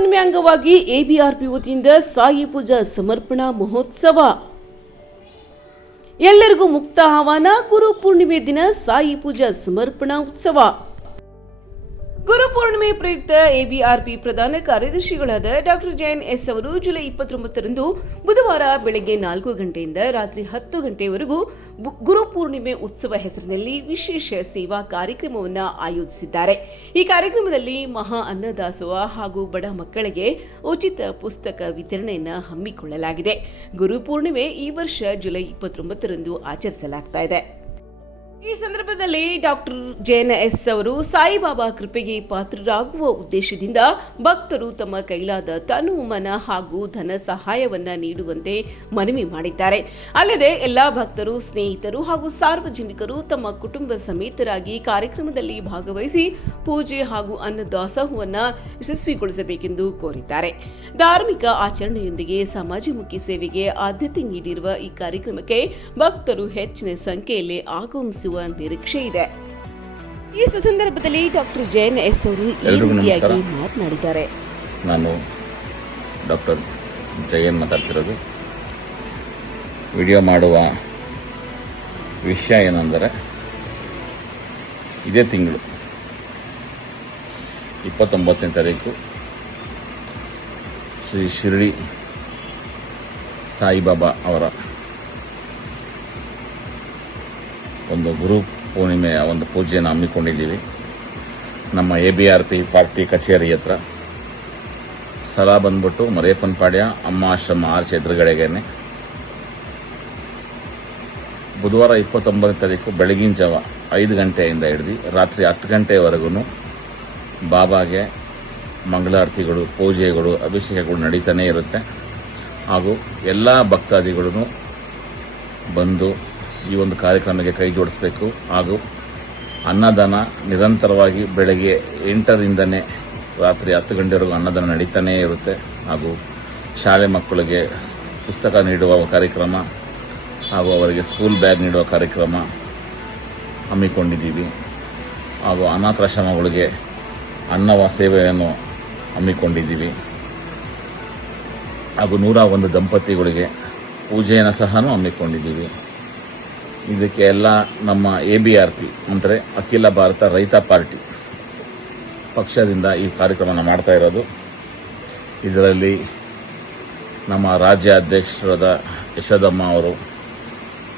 ಗುರುಪೂರ್ಣಿಮೆ ಅಂಗವಾಗಿ ಎಬಿಆರ್ಪಿ ವತಿಯಿಂದ ಸಾಯಿ ಪೂಜಾ ಸಮರ್ಪಣಾ ಮಹೋತ್ಸವ. ಎಲ್ಲರಿಗೂ ಮುಕ್ತ ಆಹ್ವಾನ. ಗುರುಪೂರ್ಣಿಮೆ ದಿನ ಸಾಯಿ ಪೂಜಾ ಸಮರ್ಪಣಾ ಉತ್ಸವ. ಗುರುಪೂರ್ಣಿಮೆ ಪ್ರಯುಕ್ತ ಎಬಿಆರ್ಪಿ ಪ್ರಧಾನ ಕಾರ್ಯದರ್ಶಿಗಳಾದ ಡಾಕ್ಟರ್ ಜಯನ್ ಎಸ್ ಅವರು ಜುಲೈ 29ರಂದು ಬುಧವಾರ ಬೆಳಗ್ಗೆ 4 ಗಂಟೆಯಿಂದ ರಾತ್ರಿ 10 ಗಂಟೆಯವರೆಗೂ ಗುರುಪೂರ್ಣಿಮೆ ಉತ್ಸವ ಹೆಸರಿನಲ್ಲಿ ವಿಶೇಷ ಸೇವಾ ಕಾರ್ಯಕ್ರಮವನ್ನು ಆಯೋಜಿಸಿದ್ದಾರೆ. ಈ ಕಾರ್ಯಕ್ರಮದಲ್ಲಿ ಮಹಾ ಅನ್ನದಾಸೋಹ ಹಾಗೂ ಬಡ ಮಕ್ಕಳಿಗೆ ಉಚಿತ ಪುಸ್ತಕ ವಿತರಣೆಯನ್ನು ಹಮ್ಮಿಕೊಳ್ಳಲಾಗಿದೆ. ಗುರುಪೂರ್ಣಿಮೆ ಈ ವರ್ಷ ಜುಲೈ 29ರಂದು ಆಚರಿಸಲಾಗ್ತಾ ಇದೆ. ಈ ಸಂದರ್ಭದಲ್ಲಿ ಡಾಕ್ಟರ್ ಜಯನ್ ಎಸ್ ಅವರು ಸಾಯಿಬಾಬಾ ಕೃಪೆಗೆ ಪಾತ್ರರಾಗುವ ಉದ್ದೇಶದಿಂದ ಭಕ್ತರು ತಮ್ಮ ಕೈಲಾದ ತನು ಮನ ಹಾಗೂ ಧನ ಸಹಾಯವನ್ನ ನೀಡುವಂತೆ ಮನವಿ ಮಾಡಿದ್ದಾರೆ. ಅಲ್ಲದೆ ಎಲ್ಲಾ ಭಕ್ತರು, ಸ್ನೇಹಿತರು ಹಾಗೂ ಸಾರ್ವಜನಿಕರು ತಮ್ಮ ಕುಟುಂಬ ಸಮೇತರಾಗಿ ಕಾರ್ಯಕ್ರಮದಲ್ಲಿ ಭಾಗವಹಿಸಿ ಪೂಜೆ ಹಾಗೂ ಅನ್ನದಾಸೋಹವನ್ನ ಯಶಸ್ವಿಗೊಳಿಸಬೇಕೆಂದು ಕೋರಿದ್ದಾರೆ. ಧಾರ್ಮಿಕ ಆಚರಣೆಯೊಂದಿಗೆ ಸಮಾಜಮುಖಿ ಸೇವೆಗೆ ಆದ್ಯತೆ ನೀಡಿರುವ ಈ ಕಾರ್ಯಕ್ರಮಕ್ಕೆ ಭಕ್ತರು ಹೆಚ್ಚಿನ ಸಂಖ್ಯೆಯಲ್ಲಿ ಆಗಮಿಸುವ ನಿರೀಕ್ಷೆ ಇದೆ. ಈ ಸಂದರ್ಭದಲ್ಲಿ ಡಾಕ್ಟರ್ ಜಯನ್ ಎಸ್ ಅವರು ಈ ರೀತಿಯಾಗಿ ಮಾತನಾಡಿದ್ದಾರೆ. ನಾನು ಡಾಕ್ಟರ್ ಜಯನ್ ಮಾತಾಡ್ತಿರೋದು. ವಿಡಿಯೋ ಮಾಡುವ ವಿಷಯ ಏನೆಂದರೆ, ಇದೇ ತಿಂಗಳು 29ನೇ ತಾರೀಕು ಶ್ರೀ ಶಿರಡಿ ಸಾಯಿಬಾಬಾ ಅವರ ಒಂದು ಗುರು ಪೂರ್ಣಿಮೆಯ ಒಂದು ಪೂಜೆಯನ್ನು ಹಮ್ಮಿಕೊಂಡಿದ್ದೀವಿ. ನಮ್ಮ ಎಬಿಆರ್ಪಿ ಪಾರ್ಟಿ ಕಚೇರಿ ಹತ್ರ. ಸ್ಥಳ ಬಂದ್ಬಿಟ್ಟು ಮರೇಪನಪಾಳ್ಯ ಅಮ್ಮ ಆಶ್ರಮ ಆರ್ಚ್ ಎದುರುಗಡೆಗೇನೆ. ಬುಧವಾರ 29ನೇ ತಾರೀಕು ಬೆಳಗಿನ ಜಾವ 5 ಗಂಟೆಯಿಂದ ಹಿಡಿದು ರಾತ್ರಿ 10 ಗಂಟೆವರೆಗೂ ಬಾಬಾಗೆ ಮಂಗಳಾರತಿಗಳು, ಪೂಜೆಗಳು, ಅಭಿಷೇಕಗಳು ನಡೀತಾನೆ ಇರುತ್ತೆ. ಹಾಗೂ ಎಲ್ಲ ಭಕ್ತಾದಿಗಳು ಬಂದು ಈ ಒಂದು ಕಾರ್ಯಕ್ರಮಕ್ಕೆ ಕೈ ಜೋಡಿಸಬೇಕು. ಹಾಗೂ ಅನ್ನದಾನ ನಿರಂತರವಾಗಿ ಬೆಳಗ್ಗೆ 8ರಿಂದನೇ ರಾತ್ರಿ 10 ಗಂಟೆವರೆಗೂ ಅನ್ನದಾನ ನಡೀತಾನೇ ಇರುತ್ತೆ. ಹಾಗೂ ಶಾಲೆ ಮಕ್ಕಳಿಗೆ ಪುಸ್ತಕ ನೀಡುವ ಕಾರ್ಯಕ್ರಮ ಹಾಗೂ ಅವರಿಗೆ ಸ್ಕೂಲ್ ಬ್ಯಾಗ್ ನೀಡುವ ಕಾರ್ಯಕ್ರಮ ಹಮ್ಮಿಕೊಂಡಿದ್ದೀವಿ. ಹಾಗೂ ಅನಾಥಾಶ್ರಮಗಳಿಗೆ ಅನ್ನವ ಸೇವೆಯನ್ನು ಹಮ್ಮಿಕೊಂಡಿದ್ದೀವಿ. ಹಾಗೂ 101 ದಂಪತಿಗಳಿಗೆ ಪೂಜೆಯನ್ನು ಸಹ ಹಮ್ಮಿಕೊಂಡಿದ್ದೀವಿ. ಇದಕ್ಕೆ ಎಲ್ಲ ನಮ್ಮ ಎಬಿಆರ್ಪಿ ಅಂದರೆ ಅಖಿಲ ಭಾರತ ರೈತ ಪಾರ್ಟಿ ಪಕ್ಷದಿಂದ ಈ ಕಾರ್ಯಕ್ರಮವನ್ನು ಮಾಡ್ತಾ ಇರೋದು. ಇದರಲ್ಲಿ ನಮ್ಮ ರಾಜ್ಯ ಅಧ್ಯಕ್ಷರಾದ ಯಶೋದಮ್ಮ ಅವರು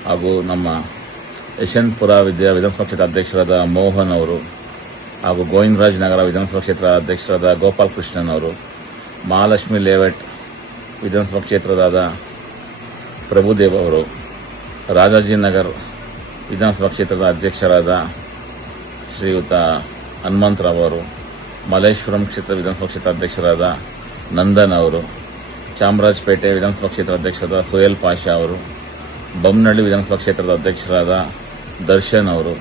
ಹಾಗೂ ನಮ್ಮ ಯಶವಂತಪುರ ವಿಧಾನಸಭಾ ಕ್ಷೇತ್ರ ಅಧ್ಯಕ್ಷರಾದ ಮೋಹನ್ ಅವರು ಹಾಗೂ ಗೋವಿಂದರಾಜ್ ನಗರ ವಿಧಾನಸಭಾ ಕ್ಷೇತ್ರ ಅಧ್ಯಕ್ಷರಾದ ಗೋಪಾಲ್ ಕೃಷ್ಣನ್ ಅವರು, ಮಹಾಲಕ್ಷ್ಮಿ ಲೇಔಟ್ ವಿಧಾನಸಭಾ ಕ್ಷೇತ್ರದಾದ ಪ್ರಭುದೇವ್ ಅವರು, ರಾಜಾಜಿನಗರ್ ವಿಧಾನಸಭಾ ಕ್ಷೇತ್ರದ ಅಧ್ಯಕ್ಷರಾದ ಶ್ರೀಯುತ ಹನುಮಂತರಾವ್ ಅವರು, ಮಲ್ಲೇಶ್ವರಂ ಕ್ಷೇತ್ರ ವಿಧಾನಸಭಾ ಕ್ಷೇತ್ರ ಅಧ್ಯಕ್ಷರಾದ ನಂದನ್ ಅವರು, ಚಾಮರಾಜಪೇಟೆ ವಿಧಾನಸಭಾ ಕ್ಷೇತ್ರ ಅಧ್ಯಕ್ಷರಾದ ಸೋಯಲ್ ಪಾಷಾ ಅವರು, ಬೊಮ್ಮನಹಳ್ಳಿ ವಿಧಾನಸಭಾ ಕ್ಷೇತ್ರದ ಅಧ್ಯಕ್ಷರಾದ ದರ್ಶನ್ ಅವರು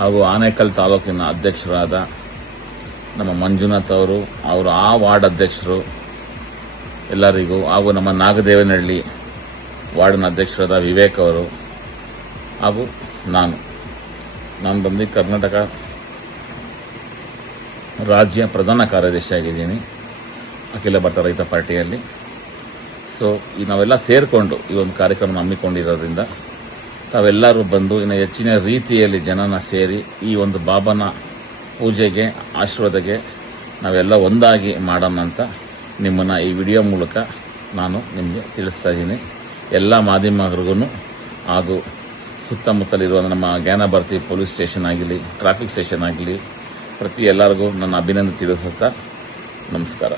ಹಾಗೂ ಆನೇಕಲ್ ತಾಲೂಕಿನ ಅಧ್ಯಕ್ಷರಾದ ನಮ್ಮ ಮಂಜುನಾಥ್ ಅವರು, ಆ ವಾರ್ಡ್ ಅಧ್ಯಕ್ಷರು ಎಲ್ಲರಿಗೂ, ಹಾಗೂ ನಮ್ಮ ನಾಗದೇವನಹಳ್ಳಿ ವಾರ್ಡ್ನ ಅಧ್ಯಕ್ಷರಾದ ವಿವೇಕ್ ಅವರು ಹಾಗೂ ನಾನು ಬಂದು ಕರ್ನಾಟಕ ರಾಜ್ಯ ಪ್ರಧಾನ ಕಾರ್ಯದರ್ಶಿಯಾಗಿದ್ದೀನಿ ಅಖಿಲ ಭಾರತ ರೈತ ಪಾರ್ಟಿಯಲ್ಲಿ. ಸೊ ನಾವೆಲ್ಲ ಸೇರಿಕೊಂಡು ಈ ಒಂದು ಕಾರ್ಯಕ್ರಮ ಹಮ್ಮಿಕೊಂಡಿರೋದ್ರಿಂದ ತಾವೆಲ್ಲರೂ ಬಂದು ಇನ್ನು ಹೆಚ್ಚಿನ ರೀತಿಯಲ್ಲಿ ಜನನ ಸೇರಿ ಈ ಒಂದು ಬಾಬಾನ ಪೂಜೆಗೆ, ಆಶೀರ್ವಾದಕ್ಕೆ ನಾವೆಲ್ಲ ಒಂದಾಗಿ ಮಾಡೋಣ ಅಂತ ನಿಮ್ಮನ್ನು ಈ ವಿಡಿಯೋ ಮೂಲಕ ನಾನು ನಿಮಗೆ ತಿಳಿಸ್ತಾ ಇದ್ದೀನಿ. ಎಲ್ಲ ಮಾಧ್ಯಮಗಳಿಗೂ ಹಾಗೂ ಸುತ್ತಮುತ್ತಲಿರುವ ನಮ್ಮ ಜ್ಞಾನಭಾರತಿ ಪೊಲೀಸ್ ಸ್ಟೇಷನ್ ಆಗಲಿ, ಟ್ರಾಫಿಕ್ ಸ್ಟೇಷನ್ ಆಗಲಿ, ಪ್ರತಿ ಎಲ್ಲರಿಗೂ ನನ್ನ ಅಭಿನಂದನೆ ತಿಳಿಸುತ್ತಾ ನಮಸ್ಕಾರ.